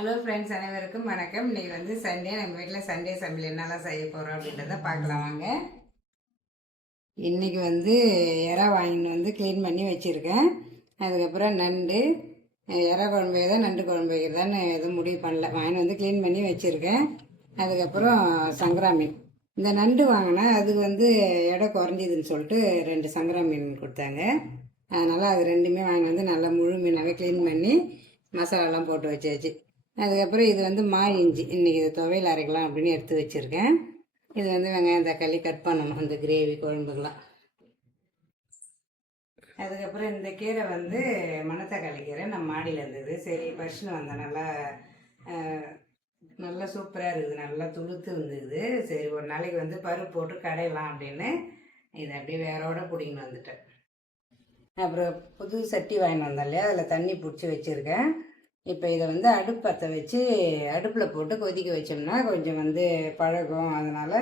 Hello friends, அனைவருக்கும் வணக்கம். இன்றைக்கி வந்து சண்டே, நம்ம வீட்டில் சண்டே சமையல் என்னெல்லாம் செய்ய போகிறோம் அப்படின்றத பார்க்கலாம் வாங்க. இன்றைக்கி வந்து இறா வாங்கின்னு வந்து க்ளீன் பண்ணி வச்சுருக்கேன். அதுக்கப்புறம் நண்டு, இறா குழம்பு வைக்கிறதா நண்டு குழம்பு வைக்கிறதான்னு எதுவும் முடிவு பண்ணல. வாங்கின்னு வந்து க்ளீன் பண்ணி வச்சுருக்கேன். அதுக்கப்புறம் சங்கரா மீன், இந்த நண்டு வாங்கினா அதுக்கு வந்து எடை குறைஞ்சிதுன்னு சொல்லிட்டு 2 சங்கரா மீன் கொடுத்தாங்க. அதனால் அது ரெண்டுமே வாங்கி வந்து நல்லா முழு மீனாகவே க்ளீன் பண்ணி மசாலாலாம் போட்டு வச்சாச்சு. அதுக்கப்புறம் இது வந்து இஞ்சி, இன்றைக்கி இது துவையல் அரைக்கலாம் அப்படின்னு எடுத்து வச்சுருக்கேன். இது வந்து வெங்காயம் தக்காளி கட் பண்ணணும் அந்த கிரேவி குழம்புக்கெலாம். அதுக்கப்புறம் இந்த கீரை வந்து மணத்தக்காளி கீரை நம்ம மாடியில் இருந்தது. சரி பறிச்சுன்னு வந்தேன். நல்லா சூப்பராக இருக்குது, நல்லா துளுத்து இருந்துக்குது. சரி ஒரு நாளைக்கு வந்து பருப்பு போட்டு கடையலாம் அப்படின்னு இதை அப்படியே வேரோட பிடிங்கின்னு வந்துட்டேன். அப்புறம் புது சட்டி வாங்கின்னு வந்தேன் இல்லையா, அதில் தண்ணி பிடிச்சி வச்சுருக்கேன். இப்போ இதை வந்து அடுப்பு பற்ற வச்சு அடுப்பில் போட்டு கொதிக்க வச்சோம்னா கொஞ்சம் வந்து பழகும். அதனால்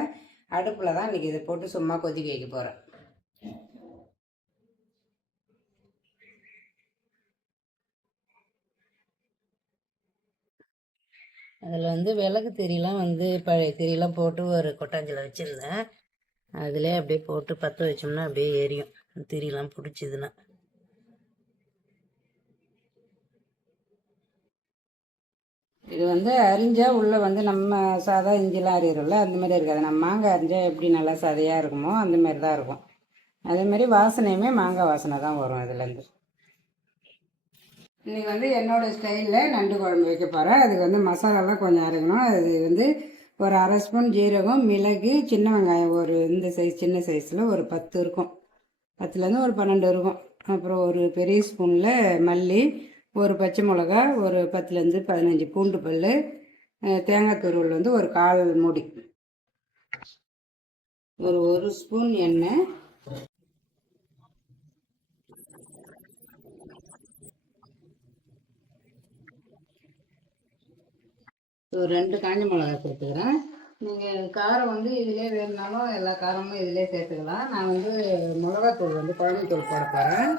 அடுப்பில் தான் இன்றைக்கி இதை போட்டு சும்மா கொதிக்க வைக்க போகிறேன். அதில் வந்து விளக்கு திரியெலாம் வந்து பழைய திரியெலாம் போட்டு ஒரு கொட்டாஞ்சில் வச்சுருந்தேன். அதிலே அப்படியே போட்டு பற்ற வச்சோம்னா அப்படியே எரியும், திரியெலாம் பிடிச்சிதுன்னா. இது வந்து அரிஞ்சால் உள்ளே வந்து நம்ம சாதா இஞ்சிலாம் அரியிறோம்ல, அந்த மாதிரி இருக்காது. நம்ம மாங்காய் அரிஞ்சால் எப்படி நல்லா சதையாக இருக்குமோ அந்த மாதிரி தான் இருக்கும். அதேமாதிரி வாசனையுமே மாங்காய் வாசனை தான் வரும் அதுலேருந்து. இன்றைக்கி வந்து என்னோடய ஸ்டைலில் நண்டு குழம்பு வைக்க போகிறேன். அதுக்கு வந்து மசாலாலாம் கொஞ்சம் அரைக்கணும். அது வந்து ஒரு 1/2 ஸ்பூன் ஜீரகம், மிளகு, சின்ன வெங்காயம் ஒரு இந்த சைஸ் சின்ன சைஸில் ஒரு 10 இருக்கும், 10லேருந்து ஒரு 12 இருக்கும். அப்புறம் ஒரு பெரிய ஸ்பூனில் மல்லி, ஒரு பச்சை மிளகா, ஒரு 10லேருந்து 15 பூண்டு பல், தேங்காய் துருவல் வந்து ஒரு 1/4 மூடி, ஒரு ஸ்பூன் எண்ணெய், ஒரு 2 காஞ்ச மிளகா சேர்த்துக்கிறேன். நீங்கள் காரம் வந்து இதிலே வேணுனாலும் எல்லா காரமும் இதிலே சேர்த்துக்கலாம். நான் வந்து மிளகாத்தூள் வந்து குழம்புத்தூள் போட போகிறேன்.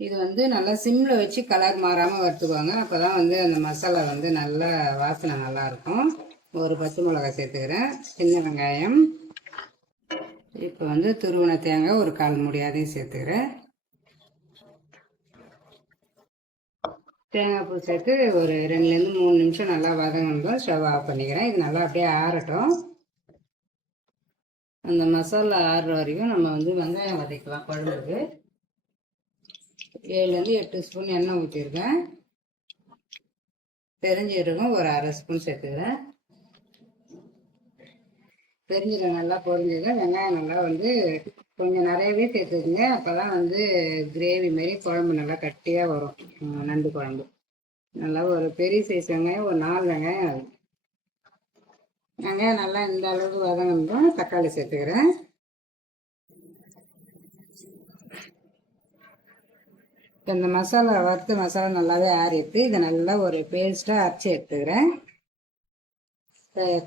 இது வந்து நல்லா சிம்மில் வச்சு கலர் மாறாமல் வறுத்துக்குவாங்க. அப்போ தான் வந்து அந்த மசாலா வந்து நல்லா வாசனை நல்லாயிருக்கும். ஒரு பச்சை மிளகாய் சேர்த்துக்கிறேன், சின்ன வெங்காயம், இப்போ வந்து துருவன தேங்காய் ஒரு 1/4 மூடி அதையும் சேர்த்துக்கிறேன். தேங்காய் பூ சேர்த்து ஒரு 2லேருந்து 3 நிமிஷம் நல்லா வதங்கணும். ஸ்டவ் ஆஃப் பண்ணிக்கிறேன். இது நல்லா அப்படியே ஆறட்டும். அந்த மசாலா ஆறுற வரைக்கும் நம்ம வந்து வெங்காயம் வதக்கலாம். குழம்புக்கு 7லேருந்து 8 ஸ்பூன் எண்ணெய் ஊற்றிருக்கேன். பெருஞ்சீரகம் ஒரு 1/2 ஸ்பூன் சேர்த்துக்கிறேன். பெருஞ்சீரகம் நல்லா பொரிஞ்சுங்க. வெங்காயம் நல்லா வந்து கொஞ்சம் நிறையவே சேர்த்துக்குங்க. அப்போ தான் வந்து கிரேவி மாரி குழம்பு நல்லா கட்டியாக வரும். நண்டு குழம்பு நல்லா ஒரு பெரிய சைஸ் வெங்காயம் ஒரு 4 வெங்காயம் ஆகும். வெங்காயம் நல்லா இந்த அளவுக்கு வதங்கணும். தக்காளி சேர்த்துக்கிறேன். இந்த மசாலா வறுத்து மசாலா நல்லாவே ஆறிட்டு இதை நல்லா ஒரு பேஸ்ட்டாக அரைச்சி எடுத்துக்கிறேன்.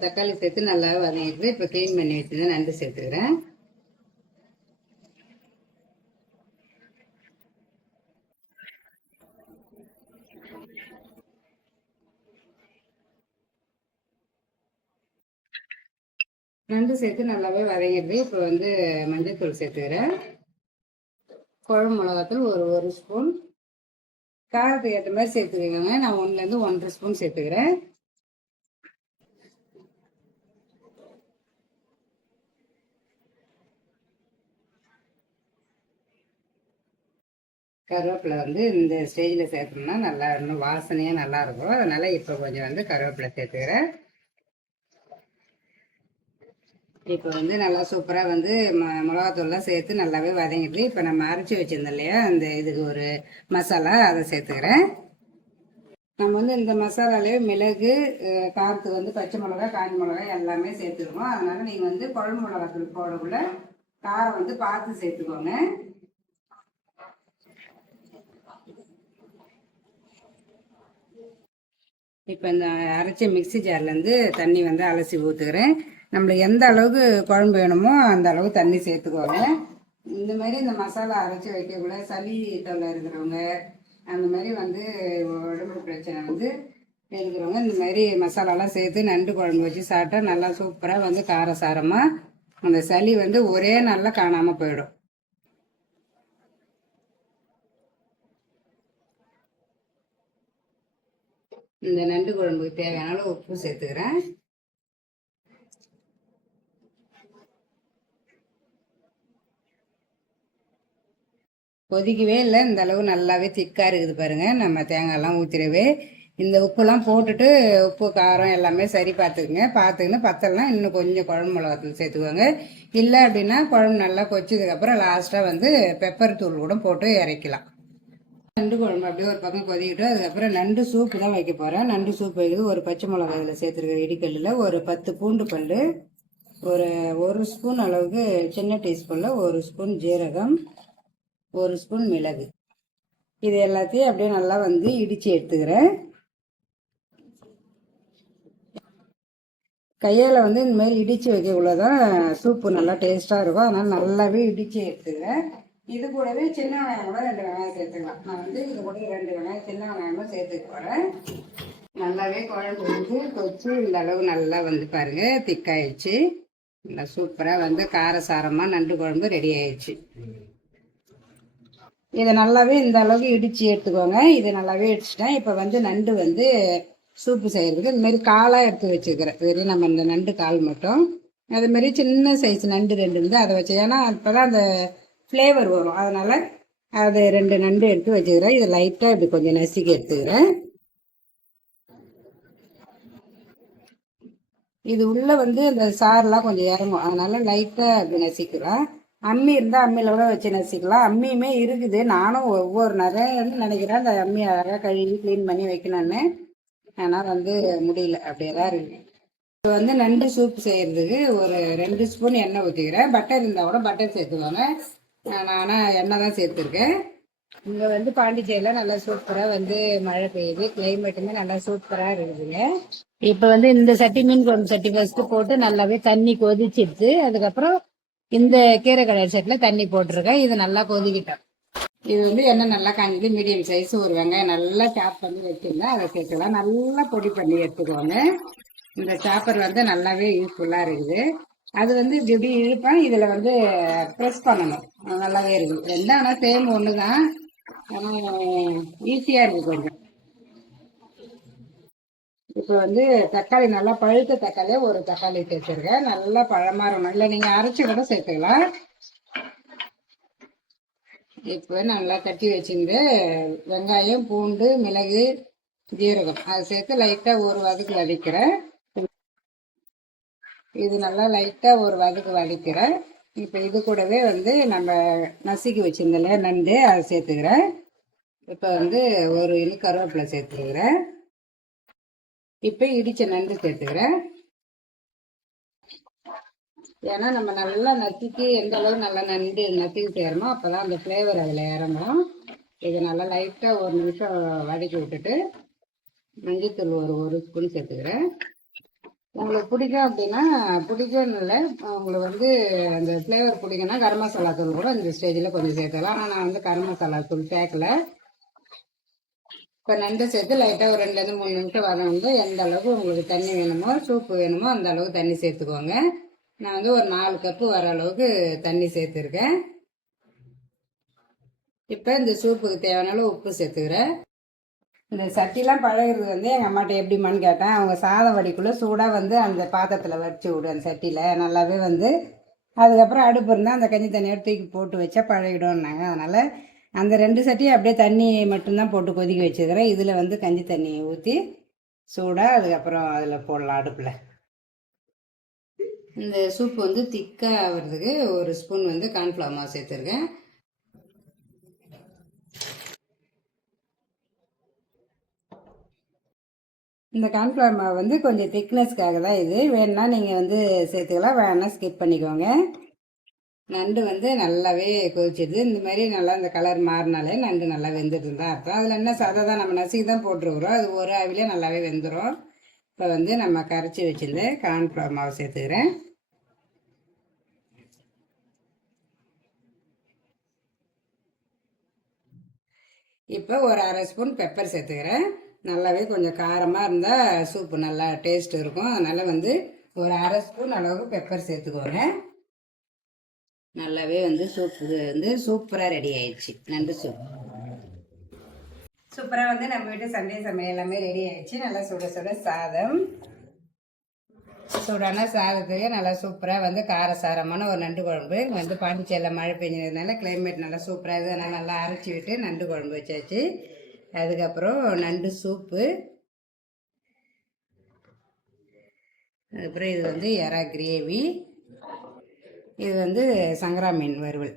தக்காளி சேர்த்து நல்லா வதங்கிட்டு இப்போ க்ளீன் பண்ணி வச்சுருந்தேன் நண்டு சேர்த்துக்கிறேன். நண்டு சேர்த்து நல்லாவே வதங்கிடுது. இப்போ வந்து மஞ்சள்தூள் சேர்த்துக்கிறேன். குழம்பு மிளகாத்தூள் ஒரு ஸ்பூன், காரத்துக்கு ஏற்ற மாதிரி சேர்த்துக்கோங்க. நான் 1லேருந்து 1.5 ஸ்பூன் சேர்த்துக்கிறேன். கருவேப்பிலை வந்து இந்த ஸ்டேஜில் சேர்த்தோம்னா நல்லா இன்னும் வாசனையாக நல்லாயிருக்கும். அதனால் இப்போ கொஞ்சம் வந்து கருவேப்பிலை சேர்த்துக்கிறேன். இப்போ வந்து நல்லா சூப்பராக வந்து மிளகாத்தூள்லாம் சேர்த்து நல்லாவே வதங்கிட்டு இப்போ நம்ம அரைச்சி வச்சுருந்தோம் இல்லையா அந்த இதுக்கு ஒரு மசாலா, அதை சேர்த்துக்கிறேன். நம்ம வந்து இந்த மசாலாலே மிளகு, காரத்துக்கு வந்து பச்சை மிளகா, காஞ்ச மிளகா எல்லாமே சேர்த்துருவோம். அதனால் நீங்கள் வந்து குழம்பு மிளகாத்தூள் போடக்குள்ள காரம் வந்து பார்த்து சேர்த்துக்கோங்க. இப்போ இந்த அரைச்ச மிக்சி ஜார்லேருந்து தண்ணி வந்து அலசி ஊற்றுக்கிறேன். நம்மளுக்கு எந்த அளவுக்கு குழம்பு வேணுமோ அந்த அளவுக்கு தண்ணி சேர்த்துக்கோங்க. இந்த மாதிரி இந்த மசாலா அரைச்சி வைக்கக்கூட சளி தொல்லை இருக்கிறவங்க, அந்த மாதிரி வந்து உடம்பு பிரச்சனை வந்து இருக்கிறவங்க இந்த மாதிரி மசாலாலாம் சேர்த்து நண்டு குழம்பு வச்சு சாப்பிட்டா நல்லா சூப்பராக வந்து காரசாரமாக அந்த சளி வந்து ஒரே நாளில் காணாமல் போயிடும். இந்த நண்டு குழம்புக்கு தேவையான அளவு உப்பு சேர்த்துக்கிறேன். கொதிக்கவே இல்லை, இந்த அளவு நல்லாவே திக்காக இருக்குது பாருங்கள். நம்ம தேங்காயெல்லாம் ஊற்றிடவே இந்த உப்புலாம் போட்டுட்டு உப்பு காரம் எல்லாமே சரி பார்த்துக்குங்க. பார்த்துக்கின்னு பத்தலைனா இன்னும் கொஞ்சம் குழம்பு மிளகாத்தூள் சேர்த்துக்கோங்க. இல்லை அப்படின்னா குழம்பு நல்லா கொச்சதுக்கப்புறம் லாஸ்ட்டாக வந்து பெப்பர் தூள் கூட போட்டு இறக்கலாம். நண்டு குழம்பு அப்படியே ஒரு பக்கம் கொதிக்கிட்டு அதுக்கப்புறம் நண்டு சூப்பு தான் வைக்க போகிறேன். நண்டு சூப்பு வைக்கிறது ஒரு பச்சை மிளகா இதில் சேர்த்துருக்க இடிக்கல்லில் ஒரு 10 பூண்டு பல், ஒரு ஸ்பூன் அளவுக்கு சின்ன டீஸ்பூனில் 1 ஸ்பூன் ஜீரகம், 1 ஸ்பூன் மிளகு, இது எல்லாத்தையும் அப்படியே நல்லா வந்து இடித்து எடுத்துக்கிறேன். கையால் வந்து இந்த மாதிரி இடித்து வைக்கக்குள்ளதான் சூப்பு நல்லா டேஸ்ட்டாக இருக்கும். அதனால் நல்லாவே இடித்து எடுத்துக்கிறேன். இது கூடவே சின்ன வெங்காயம் கூட 2 வெங்காயம் சேர்த்துக்கலாம். நான் வந்து இது கூட 2 வெங்காயம் சின்ன வெங்காயமும் சேர்த்துக்க போகிறேன். நல்லாவே குழம்பு வந்து கொச்சு இந்த அளவு நல்லா வந்து பாருங்கள் திக்காயிடுச்சு. நல்லா சூப்பராக வந்து காரசாரமாக நண்டு குழம்பு ரெடி ஆயிடுச்சு. இதை நல்லாவே இந்த அளவுக்கு இடித்து எடுத்துக்கோங்க. இதை நல்லாவே இடிச்சிட்டேன். இப்போ வந்து நண்டு வந்து சூப்பு செய்கிறதுக்கு இதுமாரி காலாக எடுத்து வச்சுக்கிறேன். வெறும் நம்ம இந்த நண்டு கால் மட்டும். அதுமாரி சின்ன சைஸ் நண்டு 2 இருந்து அதை வச்சு, ஏன்னா அப்போ தான் அந்த ஃப்ளேவர் வரும். அதனால் அது 2 நண்டு எடுத்து வச்சுக்கிறேன். இதை லைட்டாக இப்படி கொஞ்சம் நசுக்கி எடுத்துக்கிறேன். இது உள்ளே வந்து அந்த சாரெலாம் கொஞ்சம் இறங்கும், அதனால் லைட்டாக அப்படி நசிக்கலாம். அம்மி இருந்தால் அம்மியில் கூட வச்சு நசிக்கலாம். அம்மியுமே இருக்குது. நானும் நிறைய நினைக்கிறேன் அந்த அம்மி அழகாக கழுவி க்ளீன் பண்ணி வைக்கணும்னு. ஆனால் வந்து முடியல, அப்படியே தான் இருக்குது. இப்போ வந்து நண்டு சூப் செய்கிறதுக்கு ஒரு 2 ஸ்பூன் எண்ணெய் ஊற்றிக்கிறேன். பட்டர் இருந்தால் கூட பட்டர் சேர்த்துவாங்க. நான் எண்ணெய் தான் சேர்த்துருக்கேன். இங்கே வந்து பாண்டிச்சேரியில் நல்லா சூப்பராக வந்து மழை பெய்யுது. கிளைமேட்டுமே நல்லா சூப்பராக இருக்குதுங்க. இப்போ வந்து இந்த சட்டி மீன் குழம்பு சட்டி ஃபஸ்ட்டு போட்டு நல்லாவே தண்ணி கொதிச்சிடுச்சு. அதுக்கப்புறம் இந்த கீரைக்கடை செட்டில் தண்ணி போட்டிருக்கேன். இது நல்லா கொதிக்கிட்டோம். இது வந்து எண்ணெய் நல்லா காஞ்சிது. மீடியம் சைஸ் ஒரு வெங்காயம் நல்லா சாப் பண்ணி வச்சுருந்தேன், அதை சேர்த்துக்கலாம். நல்லா பொடி பண்ணி எடுத்துக்கோங்க. இந்த சாப்பர் வந்து நல்லாவே யூஸ்ஃபுல்லாக இருக்குது. அது வந்து இப்படி இப்படி இழுப்பேன். இதில் வந்து ப்ரெஸ் பண்ணணும். நல்லாவே இருக்குது. ரெண்டும் ஆனால் சேம் ஒன்று தான், ஆனால் ஈஸியாக இருக்குது கொஞ்சம். இப்போ வந்து தக்காளி நல்லா பழுத்த தக்காளியே ஒரு தக்காளி சேர்த்துருக்கேன். நல்லா பழமாக இருக்கணும். இல்லை நீங்கள் அரைச்சி கூட சேர்த்துக்கலாம். இப்போ நல்லா தட்டி வச்சுருந்து வெங்காயம், பூண்டு, மிளகு, ஜீரகம் அதை சேர்த்து லைட்டாக ஒரு வதக்கு வதக்கிறேன். இது நல்லா லைட்டாக ஒரு வதக்கு வதக்கிறேன். இப்போ இது கூடவே வந்து நம்ம நசுக்கி வச்சுருந்தோம்ல நண்டு, அதை சேர்த்துக்கிறேன். இப்போ வந்து ஒரு கருவேப்பிலை சேர்த்துக்கிறேன். இப்போ இடித்த நண்டு சேர்த்துக்கிறேன். ஏன்னா நம்ம நல்லா நசுக்கி எந்த அளவு நல்லா நண்டு நசுக்கி செய்யறோமோ அப்போ தான் அந்த ஃப்ளேவர் அதில் இறங்கும். இது நல்லா லைட்டாக ஒரு நிமிஷம் வதக்கி விட்டுட்டு மஞ்சத்தூள் ஒரு ஸ்பூன் சேர்த்துக்கிறேன். உங்களுக்கு பிடிக்கும் அப்படின்னா, பிடிக்கும்னு இல்லை, உங்களுக்கு வந்து அந்த ஃப்ளேவர் பிடிக்குன்னா கரம் மசாலா தூள் கூட இந்த ஸ்டேஜில் கொஞ்சம் சேர்த்துக்கலாம். ஆனால் நான் வந்து கரம் மசாலா தூள் சேர்க்கலை. இப்போ நண்டை சேர்த்து லைட்டாக ஒரு 2 3 நிமிஷம் வதங்க. எந்த அளவுக்கு உங்களுக்கு தண்ணி வேணுமோ, சூப்பு வேணுமோ அந்த அளவுக்கு தண்ணி சேர்த்துக்கோங்க. நான் வந்து ஒரு 4 கப்பு வர அளவுக்கு தண்ணி சேர்த்துருக்கேன். இப்போ இந்த சூப்புக்கு தேவையான அளவு உப்பு சேர்த்துக்கிறேன். இந்த சட்டிலாம் பழகிறது வந்து எங்கள் அம்மாட்ட எப்படிமான்னு கேட்டேன். அவங்க சாதம் வடிக்குள்ளே சூடாக வந்து அந்த பாத்திரத்தில் வச்சு விடு அந்த சட்டியில் நல்லாவே வந்து, அதுக்கப்புறம் அடுப்பு இருந்தால் அந்த கஞ்சி தண்ணியோட தூக்கி போட்டு வச்சா பழகிடும்னாங்க. அதனால் அந்த 2 சட்டியை அப்படியே தண்ணி மட்டும்தான் போட்டு கொதிக்க வச்சுக்கிறேன். இதில் வந்து கஞ்சி தண்ணியை ஊற்றி சூடாக அதுக்கப்புறம் அதில் போடலாம் அடுப்பில். இந்த சூப்பு வந்து திக்காக ஆகிறதுக்கு ஒரு ஸ்பூன் வந்து கார்ன்ஃப்ளவர் மாவு சேர்த்துருக்கேன். இந்த கார்ன்ஃப்ளவர் மாவு வந்து கொஞ்சம் திக்னஸ்க்காக தான். இது வேணுன்னா நீங்கள் வந்து சேர்த்துக்கலாம், வேணால் ஸ்கிப் பண்ணிக்கோங்க. நண்டு வந்து நல்லாவே கொதிச்சிது. இந்த மாதிரி நல்லா இந்த கலர் மாறினாலே நண்டு நல்லா வெந்துட்டு தான் அர்த்தம். அதில் என்ன சதை தான் நம்ம நசுக்கி தான் போட்டுருக்குறோம், அது ஒரு ஆவிலே நல்லாவே வெந்துடும். இப்போ வந்து நம்ம கரைச்சி வச்சுருந்து கார்ன்ஃப்ளவர் மாவு சேர்த்துக்கிறேன். இப்போ ஒரு அரை ஸ்பூன் பெப்பர் சேர்த்துக்கிறேன். நல்லாவே கொஞ்சம் காரமாக இருந்தால் சூப்பு நல்லா டேஸ்ட் இருக்கும். அதனால் வந்து ஒரு அரை ஸ்பூன் அளவுக்கு பெப்பர் சேர்த்துக்கோங்க. நல்லாவே வந்து சூப்பு வந்து சூப்பராக ரெடி ஆயிடுச்சு. நண்டு சூப் சூப்பராக வந்து நம்ம வீட்டு சண்டே சமையல் எல்லாமே ரெடி ஆயிடுச்சு. நல்லா சுட சுட சாதம், சூடான சாதத்துக்கு நல்லா சூப்பராக வந்து காரசாரமான ஒரு நண்டு குழம்பு. வந்து பாண்டிச்சேரியில் மழை பெஞ்சதுனால கிளைமேட் நல்லா சூப்பராக இருக்குது. அதனால் நல்லா அரைச்சி விட்டு நண்டு குழம்பு வச்சாச்சு. அதுக்கப்புறம் நண்டு சூப்பு, அதுக்கப்புறம் இது வந்து எறா கிரேவி, இது வந்து சங்கரா மீன் வறுவல்.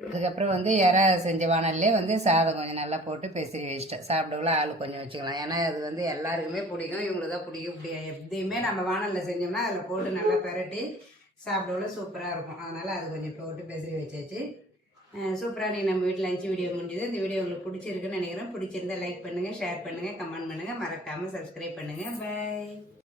அதுக்கப்புறம் வந்து எறா செஞ்ச வானல்லே வந்து சாதம் கொஞ்சம் நல்லா போட்டு பெசரி வச்சிட்டேன். சாப்பிடக்குள்ள ஆள் கொஞ்சம் வச்சுக்கலாம். ஏன்னா அது வந்து எல்லாருக்குமே பிடிக்கும். இவங்களுக்கு தான் பிடிக்கும். எப்படியுமே நம்ம வானலில் செஞ்சோம்னா அதில் போட்டு நல்லா பெரட்டி சாப்பிடக்குள்ள சூப்பராக இருக்கும். அதனால் அது கொஞ்சம் போட்டு பெசரி வச்சாச்சு. சூப்பராக நீ நம்ம வீட்டில் லஞ்ச் வீடியோ முடிஞ்சது. இந்த வீடியோ உங்களுக்கு பிடிச்சிருக்குன்னு நினைக்கிறேன். பிடிச்சிருந்தா லைக் பண்ணுங்கள், ஷேர் பண்ணுங்கள், கமெண்ட் பண்ணுங்கள், மறக்காமல் சப்ஸ்கிரைப் பண்ணுங்கள். பை.